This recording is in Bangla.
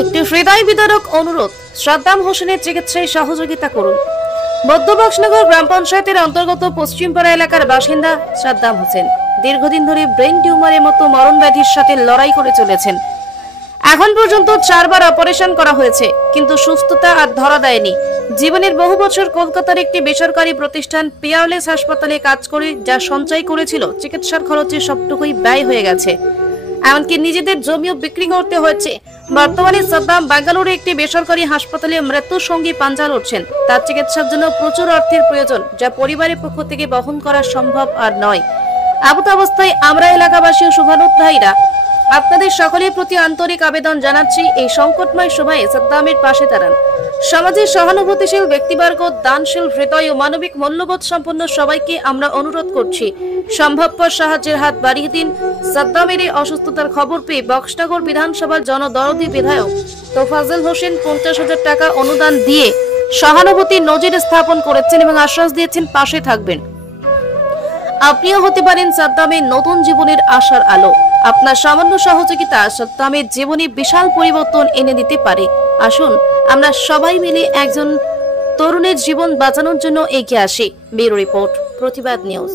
একটি হৃদয় বিদারক অনুরোধ, সাদ্দাম হোসেনের চিকিৎসায় সহযোগিতা করুন। মধ্যবক্সনগর গ্রাম পঞ্চায়েতের অন্তর্গত পশ্চিমপাড়া এলাকার বাসিন্দা সাদ্দাম হোসেন দীর্ঘদিন ধরে ব্রেন টিউমারের মতো মরণ ব্যাধির সাথে লড়াই করে চলেছেন। এখন পর্যন্ত 4 বার অপারেশন করা হয়েছে, কিন্তু সুস্থতা আর ধরা দেয়নি। জীবনের বহু বছর কলকাতার একটি বেসরকারি প্রতিষ্ঠান পিয়ারলেস হাসপাতালে কাজ করে যা সঞ্চয় করেছিল চিকিৎসার খরচে সবটুকুই ব্যয় হয়ে গেছে। এমনকি নিজেদের জমিও বিক্রি করতে হয়েছে। বর্তমানে সাদ্দাম বেঙ্গালুরু একটি বেসরকারি হাসপাতালে মৃত্যুর সঙ্গে পাঞ্জা লড়ছেন। তার চিকিৎসার জন্য প্রচুর অর্থের প্রয়োজন, যা পরিবারের পক্ষ থেকে বহন করা সম্ভব আর নয়। এমত অবস্থায় আমরা এলাকাবাসী ও শুভানুধ্যায়ীরা আপনাদের সকলের প্রতি আন্তরিক আবেদন জানাচ্ছি, এই সংকটময় সময়ে সাদ্দামের পাশে দাঁড়ান। সমাজের সহানুভূতিশীল ব্যক্তিবর্গ, দানশীল হৃদয় ও মানবিক মূল্যবোধ সম্পন্ন সবাইকে আমরা অনুরোধ করছি, সম্ভবপর সাহায্যের হাত বাড়িয়ে দিন। সাদ্দামের এই অসুস্থতার খবর পেয়ে বক্সনগর বিধানসভার জনদরদী বিধায়ক তোফাজ্জল হোসেন 50,000 টাকা অনুদান দিয়ে সহানুভূতির নজির স্থাপন করেছেন এবং আশ্বাস দিয়েছেন পাশে থাকবেন। আপনিও হতে পারেন সাদ্দামের নতুন জীবনের আশার আলো। আপনার সামান্য সহযোগিতা সাদ্দামের জীবনে বিশাল পরিবর্তন এনে দিতে পারে। আসুন আমরা সবাই মিলে একজন তরুণের জীবন বাঁচানোর জন্য এগিয়ে আসি। ব্যুরো রিপোর্ট, প্রতিবাদ নিউজ।